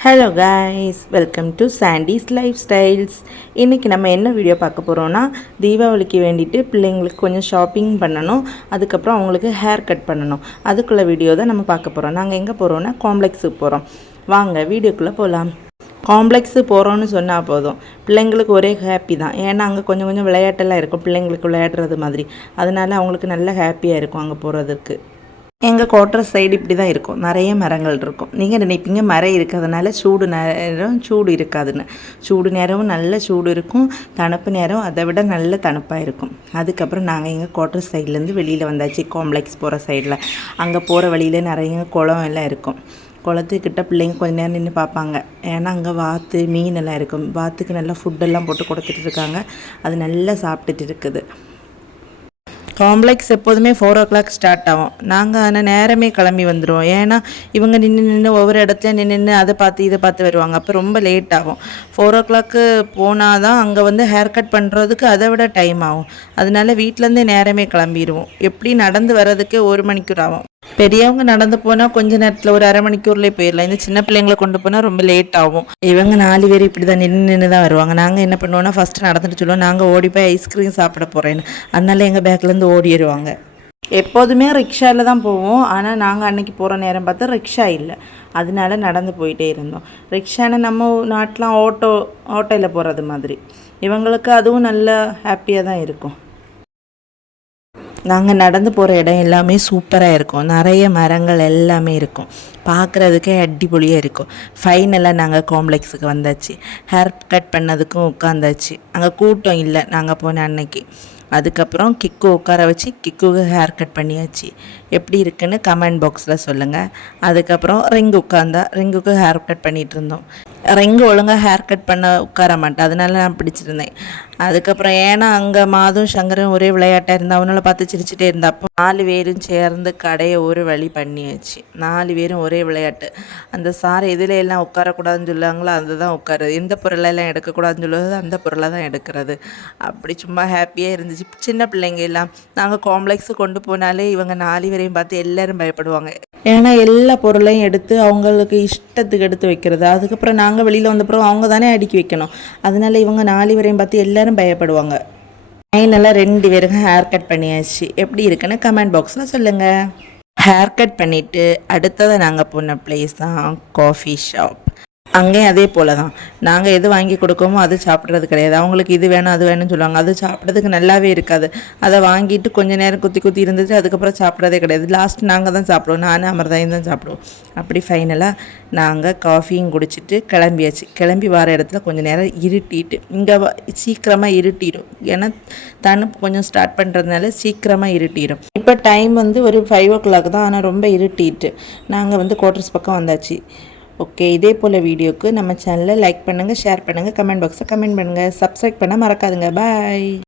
Hello guys, welcome to சாண்டிஸ் life styles. இன்றைக்கி நம்ம என்ன வீடியோ பார்க்க போகிறோன்னா, தீபாவளிக்கு வேண்டிட்டு பிள்ளைங்களுக்கு கொஞ்சம் ஷாப்பிங் பண்ணணும், அதுக்கப்புறம் அவங்களுக்கு ஹேர் கட் பண்ணணும். அதுக்குள்ள வீடியோ தான் நம்ம பார்க்க போகிறோம். நாங்கள் எங்கே போகிறோன்னா காம்ப்ளெக்ஸுக்கு போகிறோம். வாங்க வீடியோக்குள்ளே போகலாம். காம்ப்ளெக்ஸு போகிறோன்னு சொன்னால் போதும், பிள்ளைங்களுக்கு ஒரே ஹாப்பி தான். ஏன்னா அங்கே கொஞ்சம் கொஞ்சம் விளையாட்டெல்லாம் இருக்கும், பிள்ளைங்களுக்கு விளையாடுறது மாதிரி. அதனால அவங்களுக்கு நல்ல ஹாப்பியாக இருக்கும் அங்கே போகிறதுக்கு. எங்கள் குவார்ட்டர் சைடு இப்படி தான் இருக்கும், நிறைய மரங்கள் இருக்கும். நீங்கள் நினைப்பீங்க மரம் இருக்கிறதுனால சூடு இருக்காதுன்னு. சூடு நேரமும் நல்ல சூடு இருக்கும், தணுப்பு நேரம் அதை விட நல்ல தணுப்பாக இருக்கும். அதுக்கப்புறம் நாங்கள் எங்கள் குவார்ட்டர் சைட்லேருந்து வெளியில் வந்தாச்சு, காம்ப்ளெக்ஸ் போகிற சைடில். அங்கே போகிற வழியில் நிறைய குளம் எல்லாம் இருக்கும். குளத்துக்கிட்ட பிள்ளைங்க கொஞ்ச நேரம் நின்று பார்ப்பாங்க. ஏன்னா அங்கே வாத்து மீன் எல்லாம் இருக்கும். வாத்துக்கு நல்லா ஃபுட்டெல்லாம் போட்டு கொடுத்துட்டு இருக்காங்க, அது நல்லா சாப்பிட்டுட்டு இருக்குது. காம்ப்ளெக்ஸ் எப்போதுமே 4 o'clock ஸ்டார்ட் ஆகும். நாங்கள் ஆனால் நேரமே கிளம்பி வந்துடுவோம். ஏன்னா இவங்க நின்று ஒவ்வொரு இடத்துலையும் நின்று அதை பார்த்து இதை பார்த்து வருவாங்க, அப்போ ரொம்ப லேட் ஆகும். 4 o'clock போனால் தான் அங்கே ஹேர் கட் பண்ணுறதுக்கு அதை விட டைம் ஆகும். அதனால வீட்டிலேருந்தே நேரமே கிளம்பிடுவோம். எப்படி நடந்து வர்றதுக்கே 1 மணிக்கூர் ஆகும். பெரியவங்க நடந்து போனால் கொஞ்ச நேரத்தில் ஒரு அரை மணிக்கூர்லேயே போயிடலாம். இந்த சின்ன பிள்ளைங்களை கொண்டு போனால் ரொம்ப லேட் ஆகும். இவங்க 4 பேர் இப்படி தான் நின்று தான் வருவாங்க. நாங்கள் என்ன பண்ணுவோன்னா, ஃபஸ்ட்டு நடந்துட்டு சொல்லுவோம், நாங்கள் ஓடி போய் ஐஸ்கிரீம் சாப்பிட போகிறேன்னு. அதனால எங்கள் பேக்லேருந்து ஓடிடுவாங்க. எப்போதுமே ரிக்ஷாவில் தான் போவோம், ஆனால் நாங்கள் அன்றைக்கி போகிற நேரம் பார்த்தா ரிக்ஷா இல்லை, அதனால நடந்து போயிட்டே இருந்தோம். ரிக்ஷான்னு நம்ம நாட்டில் ஆட்டோவில் போகிறது மாதிரி. இவங்களுக்கு அதுவும் நல்ல ஹாப்பியாக தான் இருக்கும். நாங்கள் நடந்து போகிற இடம் எல்லாமே சூப்பராக இருக்கும், நிறைய மரங்கள் எல்லாமே இருக்கும், பார்க்குறதுக்கே அடிப்பொலியாக இருக்கும். ஃபைனலாக நாங்கள் காம்ப்ளெக்ஸுக்கு வந்தாச்சு. ஹேர் கட் பண்ணதுக்கும் உட்காந்தாச்சு. அங்கே கூட்டம் இல்லை நாங்கள் போன அன்னைக்கு. அதுக்கப்புறம் கிக்கு உட்கார வச்சு கிக்குக்கு ஹேர் கட் பண்ணியாச்சு. எப்படி இருக்குன்னு கமெண்ட் பாக்ஸில் சொல்லுங்கள். அதுக்கப்புறம் ரிங்குக்கு ஹேர் கட் பண்ணிகிட்டு இருந்தோம். ரிங்கு ஒழுங்காக ஹேர் கட் பண்ண உட்கார மாட்டேன், அதனால நான் பிடிச்சிருந்தேன். அதுக்கப்புறம் ஏன்னா அங்கே மாதும் சங்கரும் ஒரே விளையாட்டாக இருந்தால் அவனால் பார்த்து சிரிச்சுட்டே இருந்தா. அப்போ 4 பேரும் சேர்ந்து கடையை ஒரு வழி பண்ணியாச்சு. 4 பேரும் ஒரே விளையாட்டு. அந்த சார் எதில் எல்லாம் உட்காரக்கூடாதுன்னு சொல்லுவாங்களோ அதுதான் உட்காருது, எந்த பொருளெல்லாம் எடுக்கக்கூடாதுன்னு சொல்லுவது அந்த பொருளை தான் எடுக்கிறது. அப்படி சும்மா ஹாப்பியாக இருந்துச்சு. சின்ன பிள்ளைங்க எல்லாம் நாங்கள் காம்ப்ளெக்ஸு கொண்டு போனாலே இவங்க 4 பேரையும் பார்த்து எல்லோரும் பயப்படுவாங்க. ஏன்னா எல்லா பொருளையும் எடுத்து அவங்களுக்கு இஷ்டத்துக்கு எடுத்து வைக்கிறது. அதுக்கப்புறம் நாங்கள் வெளியில் வந்தப்புறம் அவங்க தானே அடுக்கி வைக்கணும். அதனால இவங்க 4 பேரையும் பார்த்து எல்லோரும் பயப்படுவாங்க. ஃபைனலாக 2 பேருக்கும் ஹேர் கட் பண்ணியாச்சு. எப்படி இருக்குன்னு கமெண்ட் பாக்ஸில் சொல்லுங்கள். ஹேர் கட் பண்ணிவிட்டு அடுத்ததை நாங்கள் போன பிளேஸ் தான் காஃபி ஷாப். அங்கேயும் அதே போல் தான், நாங்கள் எது வாங்கி கொடுக்கோமோ அது சாப்பிட்றது கிடையாது. அவங்களுக்கு இது வேணும் அது வேணும்னு சொல்லுவாங்க, அது சாப்பிட்றதுக்கு நல்லாவே இருக்காது. அதை வாங்கிட்டு கொஞ்சம் நேரம் குத்தி இருந்துட்டு அதுக்கப்புறம் சாப்பிட்றதே கிடையாது. லாஸ்ட் நாங்கள் தான் சாப்பிடுவோம், நானும் அமர்தாயும் தான் சாப்பிடுவோம். அப்படி ஃபைனலாக நாங்கள் காஃபியும் குடிச்சிட்டு கிளம்பியாச்சு. கிளம்பி வர இடத்துல கொஞ்சம் நேரம் இருட்டிட்டு, இங்கே சீக்கிரமாக இருட்டிடும். ஏன்னா தணுப்பு கொஞ்சம் ஸ்டார்ட் பண்ணுறதுனால சீக்கிரமாக இருட்டிடும். இப்போ டைம் ஒரு 5 o'clock தான், ஆனால் ரொம்ப இருட்டிட்டு நாங்கள் குவார்ட்டர்ஸ் பக்கம் வந்தாச்சு. ஓகே, இதே போல் வீடியோக்கு நம்ம சேனலை லைக் பண்ணுங்கள், ஷேர் பண்ணுங்கள், கமெண்ட் பாக்ஸில் கமெண்ட் பண்ணுங்கள், சப்ஸ்கிரைப் பண்ண மறக்காதுங்க. பாய்.